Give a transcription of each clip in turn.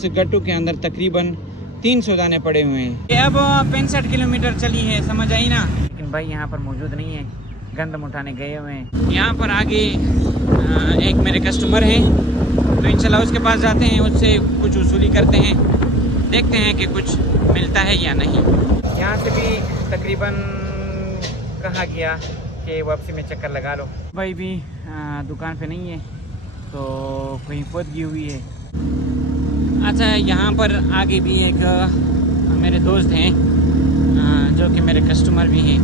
इस गट्टू के अंदर तकरीबन 300 दाने पड़े हुए हैं। ये अब 65 किलोमीटर चली है, समझ आई ना। लेकिन भाई यहाँ पर मौजूद नहीं है, गंदम उठाने गए हुए हैं। यहाँ पर आगे एक मेरे कस्टमर हैं, तो इंशाल्लाह उसके पास जाते हैं, उससे कुछ वसूली करते हैं, देखते हैं कि कुछ मिलता है या नहीं। यहाँ से भी तकरीबन कहा गया कि वापसी में चक्कर लगा लो। भाई भी दुकान पे नहीं है, तो कहीं फौतगी हुई है। अच्छा, यहाँ पर आगे भी एक मेरे दोस्त हैं जो कि मेरे कस्टमर भी हैं।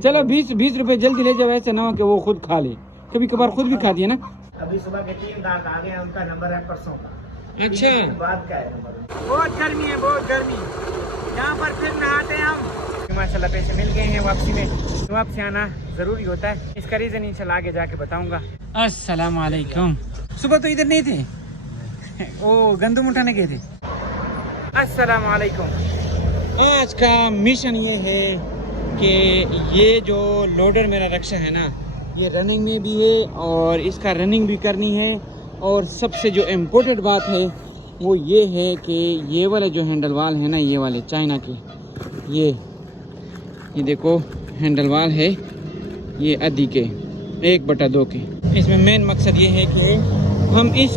चलो 20 रुपए जल्दी ले जाओ, ऐसे ना हो कि वो खुद खा ले, कभी कभार खुद भी खाती है ना। अभी सुबह के 3 दांत आ गए, उनका नंबर है परसों का। अच्छा, बाद का है नंबर। बहुत गर्मी है, बहुत गर्मी। यहाँ पर फिर नहाते हैं हम। माशाल्लाह पैसे मिल गए हैं वापसी में, वापसी आना ज़रूरी होता है। इसका रीज़न इंशाल्लाह आगे जाके बताऊंगा। अस्सलाम वालेकुम। सुबह तो इधर नहीं थे, वो गंदम उठाने गए थे। अस्सलाम वालेकुम। आज का मिशन ये है कि ये जो लोडर मेरा रक्षा है ना, ये रनिंग में भी है और इसका रनिंग भी करनी है। और सबसे जो इम्पोर्टेंट बात है वो ये है कि ये वाले जो हैंडल वाल है ना, ये वाले चाइना के, ये देखो हैंडल वाल है, ये आदि के 1/2 के। इसमें मेन मकसद ये है कि हम इस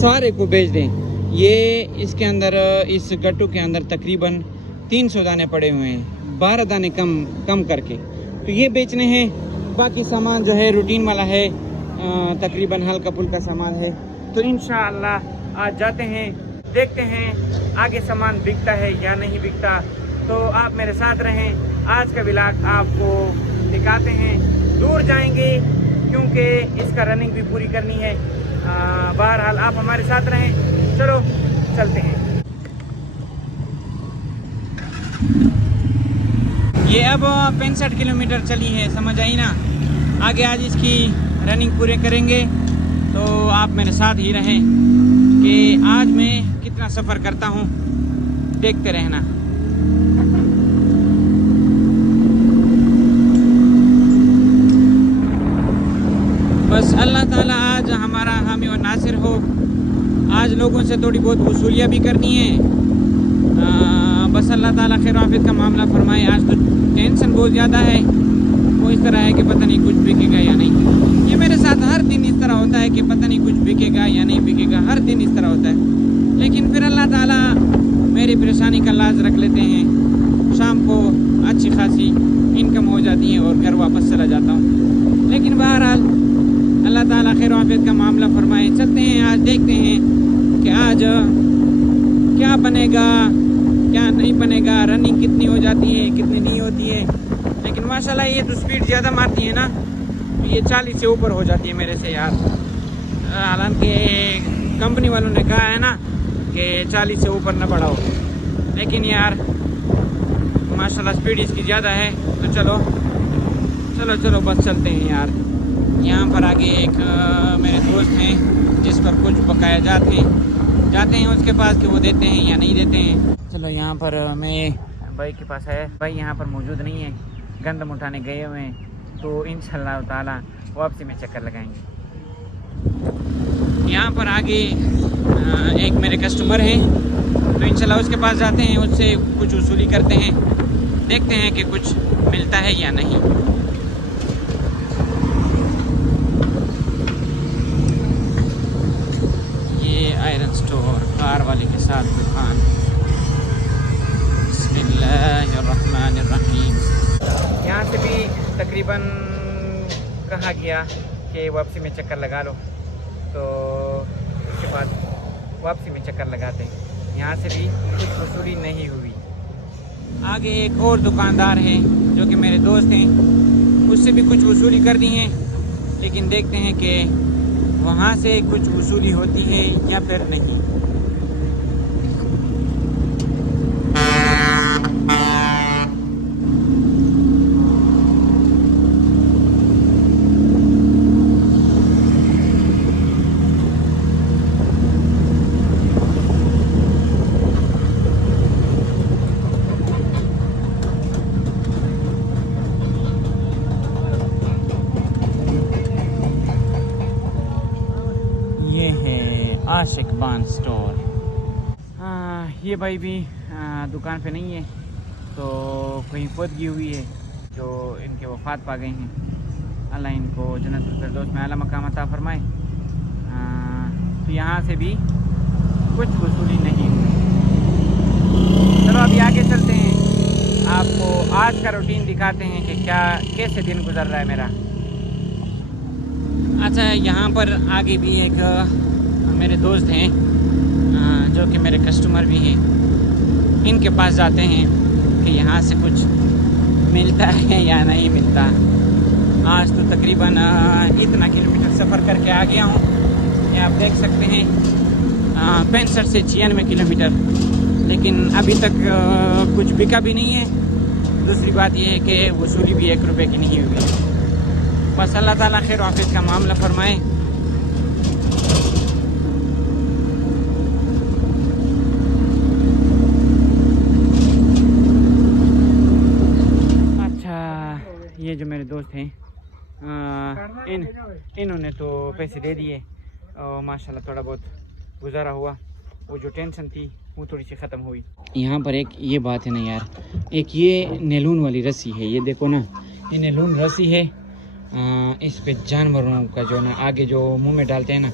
सारे को बेच दें। ये इसके अंदर, इस गट्टू के अंदर तकरीबन 300 दाने पड़े हुए हैं, 12 दाने कम करके, तो ये बेचने हैं। बाकी सामान जो है रूटीन वाला है, तकरीबन हल्का फुल्का सामान है। तो इंशाअल्लाह आज जाते हैं, देखते हैं आगे सामान बिकता है या नहीं बिकता। तो आप मेरे साथ रहें, आज का व्लॉग आपको दिखाते हैं। दूर जाएंगे क्योंकि इसका रनिंग भी पूरी करनी है। बहरहाल आप हमारे साथ रहें, चलो चलते हैं। ये अब 65 किलोमीटर चली है, समझ आई ना। आगे आज इसकी रनिंग पूरे करेंगे, तो आप मेरे साथ ही रहें कि आज मैं कितना सफ़र करता हूँ, देखते रहना। बस अल्लाह ताला आज हमारा हामी और नासिर हो। आज लोगों से थोड़ी बहुत वसूलियाँ भी करनी है। बस अल्लाह ताला खैर आफियत का मामला फरमाए। आज तो टेंशन बहुत ज़्यादा है, वो इस तरह है कि पता नहीं कुछ बिकेगा या नहीं। ये मेरे साथ हर दिन इस तरह होता है कि पता नहीं कुछ बिकेगा या नहीं बिकेगा, हर दिन इस तरह होता है। लेकिन फिर अल्लाह ताला मेरी परेशानी का लाज रख लेते हैं। शाम को अच्छी खासी इनकम हो जाती है और घर वापस चला जाता हूँ। लेकिन बहरहाल अल्लाह ताला खैर आफियत का मामला फरमाए। चलते हैं, आज देखते हैं कि आज क्या बनेगा क्या नहीं बनेगा, रनिंग कितनी हो जाती है कितनी नहीं होती है। लेकिन माशाल्लाह ये तो स्पीड ज़्यादा मारती है ना, ये 40 से ऊपर हो जाती है मेरे से यार। हालांकि कंपनी वालों ने कहा है ना कि 40 से ऊपर न बढ़ाओ, लेकिन यार माशाल्लाह स्पीड इसकी ज़्यादा है। तो चलो चलो चलो बस चलते हैं यार। यहाँ पर आगे एक मेरे दोस्त हैं जिस पर कुछ बकाया जाते हैं उसके पास कि वो देते हैं या नहीं देते हैं। चलो यहाँ पर मैं भाई के पास है, भाई यहाँ पर मौजूद नहीं है, गंदम उठाने गए हुए हैं, तो इंशाल्लाह ताला वापसी में चक्कर लगाएंगे। यहाँ पर आगे एक मेरे कस्टमर हैं, तो इंशाल्लाह उसके पास जाते हैं, उससे कुछ वसूली करते हैं, देखते हैं कि कुछ मिलता है या नहीं। ये आयरन स्टोर, कार वाले के साथ दुकान। बिस्मिल्लाहिर्रहमानिर्रहीम। यहाँ से भी तकरीबन कहा गया कि वापसी में चक्कर लगा लो, तो उसके बाद वापसी में चक्कर लगाते हैं। यहाँ से भी कुछ वसूली नहीं हुई। आगे एक और दुकानदार है जो कि मेरे दोस्त हैं, उससे भी कुछ वसूली करनी है, लेकिन देखते हैं कि वहाँ से कुछ वसूली होती है या फिर नहीं। आशिक बान स्टोर। ये भाई भी दुकान पे नहीं है, तो कहीं फौतगी हुई है जो इनके वफ़ात पा गए हैं। अल्लाह इनको जन्नतुल फिरदौस में आला मकाम अता फरमाए। तो यहाँ से भी कुछ वसूली नहीं हुई। चलो अभी आगे चलते हैं, आपको आज का रूटीन दिखाते हैं कि कैसे दिन गुजर रहा है मेरा। अच्छा, यहाँ पर आगे भी एक मेरे दोस्त हैं जो कि मेरे कस्टमर भी हैं, इनके पास जाते हैं कि यहाँ से कुछ मिलता है या नहीं मिलता। आज तो तकरीबन इतना किलोमीटर सफ़र करके आ गया हूँ, ये आप देख सकते हैं 65 से 96 किलोमीटर, लेकिन अभी तक कुछ बिका भी नहीं है। दूसरी बात यह है कि वसूली भी 1 रुपये की नहीं हुई है। बस अल्लाह ताला खैर आफियत का मामला फरमाए। ये जो मेरे दोस्त हैं इन्होंने तो पैसे दे दिए और माशाल्लाह थोड़ा बहुत गुजारा हुआ। वो जो टेंशन थी वो थोड़ी सी ख़त्म हुई। यहाँ पर एक ये बात है ना यार, एक ये नैलून वाली रस्सी है, ये देखो ना, ये नैलून रस्सी है। इस पे जानवरों का जो ना आगे जो मुंह में डालते हैं ना,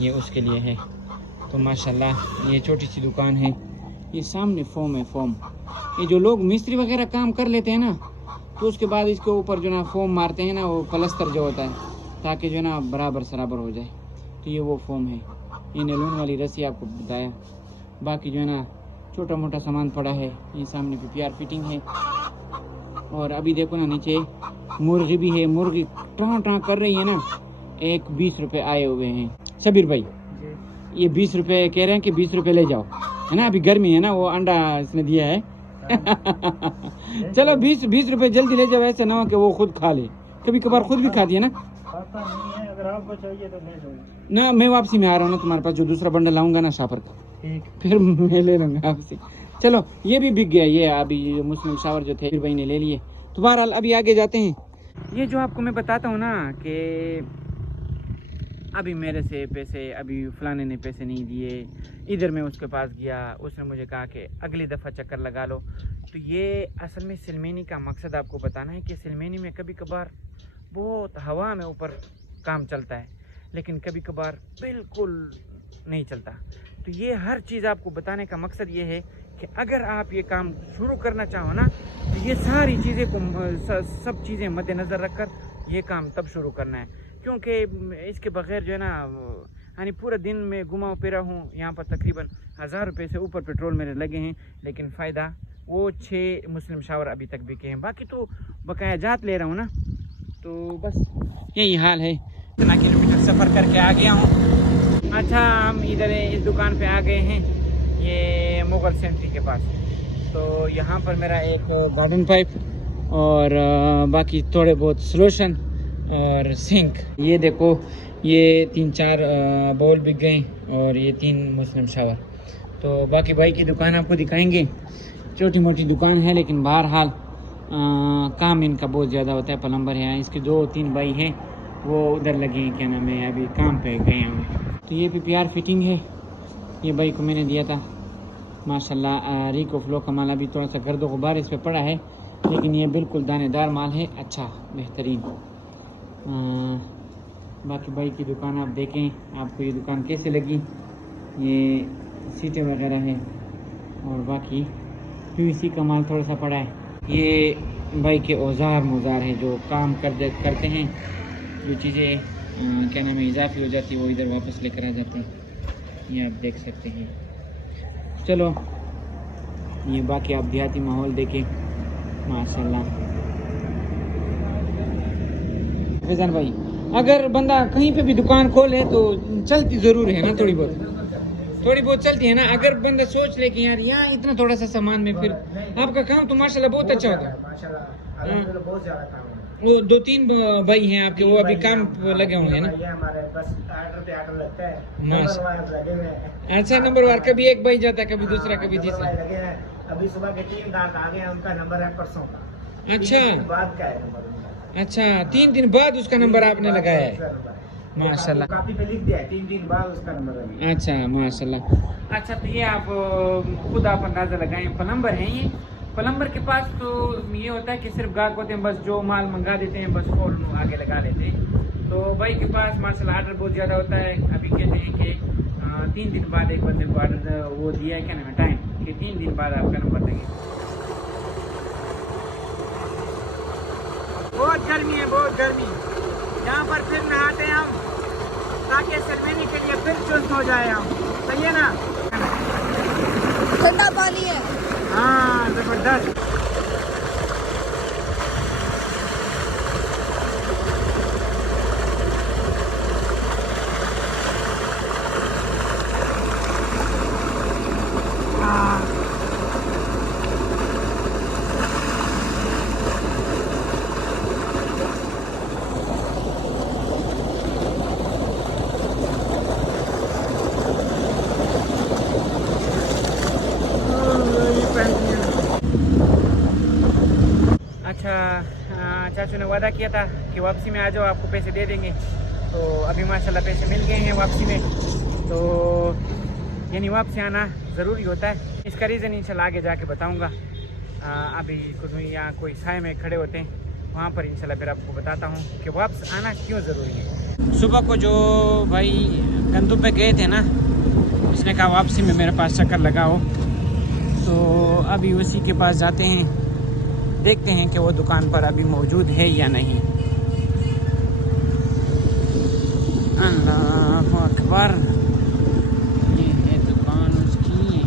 ये उसके लिए है। तो माशाल्लाह ये छोटी सी दुकान है। ये सामने फोम है, फोम। ये जो लोग मिस्त्री वगैरह काम कर लेते हैं ना, तो उसके बाद इसके ऊपर जो ना फोम मारते हैं ना, वो प्लस्तर जो होता है, ताकि जो ना बराबर सराबर हो जाए। तो ये वो फोम है। ये नैलून वाली रस्सी आपको बताया। बाकी जो है ना छोटा मोटा सामान पड़ा है। ये सामने पीपीआर फिटिंग है। और अभी देखो ना नीचे मुर्गी भी है, मुर्गी टाँ टाँ कर रही है ना। एक 20 रुपये आए हुए हैं। शबीर भाई ये 20 रुपये कह रहे हैं कि 20 रुपये ले जाओ, है ना। अभी गर्मी है ना, वो अंडा इसने दिया है। चलो 20 रुपए जल्दी ले जाओ, ऐसा ना हो कि वो खुद खा ले। कभी कभार खुद भी खाती है ना। पता नहीं है, अगर आपको चाहिए तो ले लो ना। मैं वापसी में आ रहा हूँ ना तुम्हारे पास, जो दूसरा बंडल लाऊंगा ना शापर का, ठीक, फिर मैं ले लूँगा आपसे। चलो ये भी बिक गया। ये अभी मुस्लिम शावर जो थे फिर भाई ने ले लिए। तो बहरहाल अभी आगे जाते हैं। ये जो आपको मैं बताता हूँ ना कि अभी मेरे से पैसे, अभी फलाने ने पैसे नहीं दिए, इधर मैं उसके पास गया, उसने मुझे कहा कि अगली दफ़ा चक्कर लगा लो। तो ये असल में सिलमेनी का मकसद आपको बताना है कि सिलमेनी में कभी कभार बहुत हवा में ऊपर काम चलता है, लेकिन कभी कभार बिल्कुल नहीं चलता। तो ये हर चीज़ आपको बताने का मकसद ये है कि अगर आप ये काम शुरू करना चाहो ना, तो ये सारी चीज़ें को सब चीज़ें मद्देनज़र रखकर ये काम तब शुरू करना है, क्योंकि इसके बगैर जो है ना, यानी पूरा दिन में घुमा फिरा हूँ यहाँ पर। तकरीबन 1000 रुपये से ऊपर पेट्रोल मेरे लगे हैं, लेकिन फ़ायदा वो 6 मुस्लिम शावर अभी तक बिके हैं। बाकी तो बकाया जात ले रहा हूँ ना। तो बस यही हाल है। इतना किलोमीटर सफ़र करके आ गया हूँ। अच्छा, हम इधर इस दुकान पे आ गए हैं, ये मुगल सेंट्री के पास। तो यहाँ पर मेरा एक गार्डन पाइप और बाकी थोड़े बहुत सोल्यूशन और सिंक। ये देखो, ये 3-4 बाउल बिक गए और ये 3 मुस्लिम शावर। तो बाकी भाई की दुकान आपको दिखाएंगे। छोटी मोटी दुकान है, लेकिन बहरहाल काम इनका बहुत ज़्यादा होता है। प्लम्बर है, इसके 2-3 भाई हैं, वो उधर लगे हैं, क्या नाम है, अभी काम पे गए हैं। तो ये पीपीआर फिटिंग है, ये भाई को मैंने दिया था। माशाल्लाह रिको फ्लो का माल। अभी थोड़ा सा गर्दो गुबार इस पर पड़ा है, लेकिन ये बिल्कुल दानेदार माल है, अच्छा बेहतरीन। बाकी भाई की दुकान आप देखें, आपको ये दुकान कैसे लगी। ये सीटें वगैरह हैं और बाकी पीवीसी का माल थोड़ा सा पड़ा है। ये भाई के औजार मुजार हैं जो काम करते हैं। जो चीज़ें क्या नाम है इजाफी हो जाती है, वो इधर वापस लेकर आ जाते हैं। ये आप देख सकते हैं। चलो ये बाकी आप देहाती माहौल देखें, माशाल्लाह। फैजान भाई, अगर बंदा कहीं पे भी दुकान खोले तो चलती ज़रूर है ना, थोड़ी बहुत चलती है ना। अगर बंदा सोच ले कि यार यहाँ इतना थोड़ा सा सामान में, फिर आपका काम तो माशाल्लाह बहुत अच्छा होता है। माशाल्लाह बहुत ज़्यादा काम है। वो 2-3 भाई हैं आपके, वो अभी काम लगे हुए हैं ना। ये हमारे बस आर्डर पे आर्डर लगता है, माशा- नंबर वाइज लगे हुए हैं। अच्छा, नंबर वार, कभी एक भाई जाता है, कभी दूसरा, कभी नंबर तीसरा। वाइज लगे हैं। अभी सुबह के 3 दांत आ गए हैं, उनका नंबर है परसों का। अच्छा। 3 दिन बाद का है नंबर उनका। अच्छा, 3 दिन बाद उसका नंबर आपने लगाया है। दूसरा नंबर है। माशाल्लाह। कापी पे लिख दिया है 3 दिन बाद उसका नंबर है। अच्छा माशाल्लाह। अच्छा तो ये आप खुद आप अंदाज़ा लगाएं, प्लम्बर हैं ये। प्लम्बर के पास तो ये होता है कि सिर्फ गाहक होते हैं, बस जो माल मंगा देते हैं बस फ़ौरन आगे लगा लेते हैं। तो भाई के पास माशाल्लाह आर्डर बहुत ज़्यादा होता है। अभी कहते हैं कि 3 दिन बाद एक बंदे को आर्डर वो दिया है, क्या नाम है, टाइम कि 3 दिन बाद आपका नंबर देंगे। बहुत गर्मी है, बहुत गर्मी। यहाँ पर फिर नहाते हैं हम ताकि सरमेनी के लिए फिर चुस्त हो जाए हम। सही है ना? ठंडा पानी है। हाँ जबरदस्त। अच्छा चाचू ने वादा किया था कि वापसी में आ जाओ आपको पैसे दे देंगे, तो अभी माशाल्लाह पैसे मिल गए हैं वापसी में। तो यानी वापसी आना ज़रूरी होता है। इसका रीज़न इंशाल्लाह आगे जाके बताऊंगा। अभी कुछ यहाँ कोई साए में खड़े होते हैं, वहाँ पर इंशाल्लाह फिर आपको बताता हूँ कि वापस आना क्यों ज़रूरी है। सुबह को जो भाई गंदू पे गए थे ना, उसने कहा वापसी में मेरे पास चक्कर लगाओ, तो अभी उसी के पास जाते हैं, देखते हैं कि वो दुकान पर अभी मौजूद है या नहीं। अल्लाह अकबर, ये है दुकान उसकी।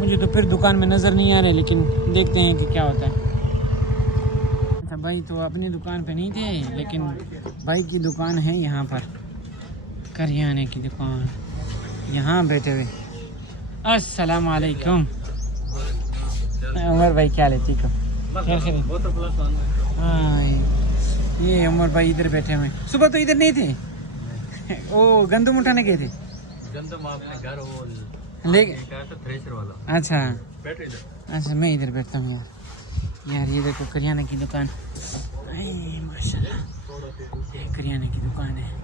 मुझे तो फिर दुकान में नज़र नहीं आ रहे, लेकिन देखते हैं कि क्या होता है। अच्छा भाई तो अपनी दुकान पे नहीं थे, लेकिन भाई की दुकान है यहाँ पर, करियाने की दुकान, यहाँ बैठे हुए। अस्सलाम वालेकुम। उमर भाई क्या लेती को? हाँ ये उमर भाई इधर बैठे हुए। सुबह तो इधर नहीं थे, वो गंदम उठाने गए थे। गंदम आपने घर वो थ्रेशर वाला। अच्छा बैठ इधर। अच्छा मैं इधर बैठता हूँ यार। ये देखो करियाने की दुकान, माशाल्लाह ये करियाने की दुकान है।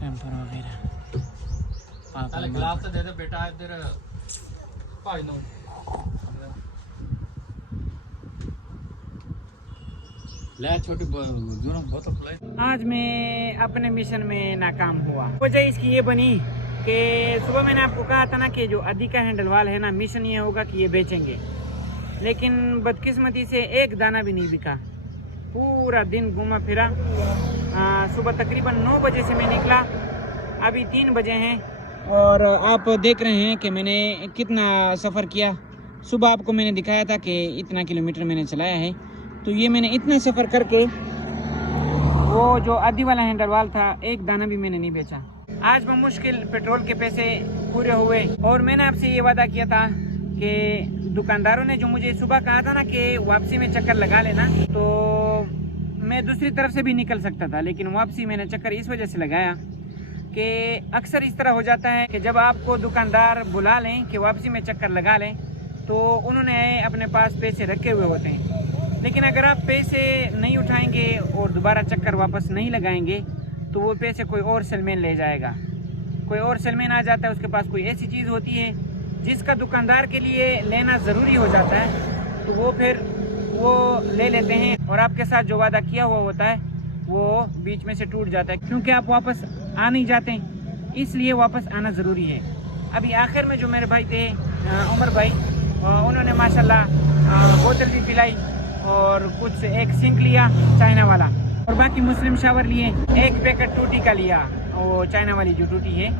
पैम्पर वगैरह गिलास दे दे बेटा इधर भाई नो। ले छोटी दोनों बोतल। आज मैं अपने मिशन में नाकाम हुआ। वजह इसकी ये बनी कि सुबह मैंने आपको कहा था ना कि जो अधिका हैंडल वाल है ना, मिशन ये होगा कि ये बेचेंगे, लेकिन बदकिस्मती से एक दाना भी नहीं बिका। पूरा दिन घूमा फिरा। सुबह तकरीबन 9 बजे से मैं निकला, अभी 3 बजे हैं, और आप देख रहे हैं कि मैंने कितना सफ़र किया। सुबह आपको मैंने दिखाया था कि इतना किलोमीटर मैंने चलाया है, तो ये मैंने इतना सफ़र करके वो जो आधी वाला हैंडल वाल था, एक दाना भी मैंने नहीं बेचा। आज वो मुश्किल पेट्रोल के पैसे पूरे हुए, और मैंने आपसे ये वादा किया था कि दुकानदारों ने जो मुझे सुबह कहा था ना कि वापसी में चक्कर लगा लेना, तो मैं दूसरी तरफ से भी निकल सकता था, लेकिन वापसी मैंने चक्कर इस वजह से लगाया कि अक्सर इस तरह हो जाता है कि जब आपको दुकानदार बुला लें कि वापसी में चक्कर लगा लें, तो उन्होंने अपने पास पैसे रखे हुए होते हैं, लेकिन अगर आप पैसे नहीं उठाएंगे और दोबारा चक्कर वापस नहीं लगाएंगे, तो वो पैसे कोई और सेलमैन ले जाएगा। कोई और सेलमैन आ जाता है, उसके पास कोई ऐसी चीज़ होती है जिसका दुकानदार के लिए लेना ज़रूरी हो जाता है, तो वो फिर वो ले लेते हैं, और आपके साथ जो वादा किया हुआ होता है वो बीच में से टूट जाता है, क्योंकि आप वापस आ नहीं जाते, इसलिए वापस आना ज़रूरी है। अभी आखिर में जो मेरे भाई थे उमर भाई, उन्होंने माशाल्लाह बोतल भी पिलाई और कुछ एक सिंक लिया चाइना वाला, और बाकी मुस्लिम शावर लिए, एक पैकेट टूटी का लिया, वो चाइना वाली जो टूटी है,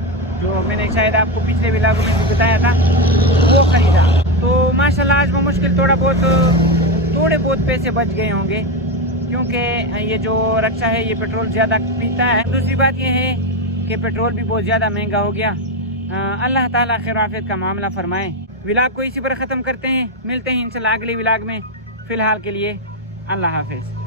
जो मैंने शायद आपको पिछले व्लॉग में भी बताया था, वो ख़रीदा। तो माशाल्लाह आज वो मुश्किल थोड़े बहुत पैसे बच गए होंगे, क्योंकि ये जो रक्षा है ये पेट्रोल ज़्यादा पीता है। दूसरी बात ये है कि पेट्रोल भी बहुत ज़्यादा महंगा हो गया। अल्लाह ताला खैर आफियत का मामला फरमाए। व्लॉग को इसी पर ख़त्म करते हैं, मिलते हैं इंशाल्लाह अगले व्लॉग में। फ़िलहाल के लिए अल्लाह हाफिज़।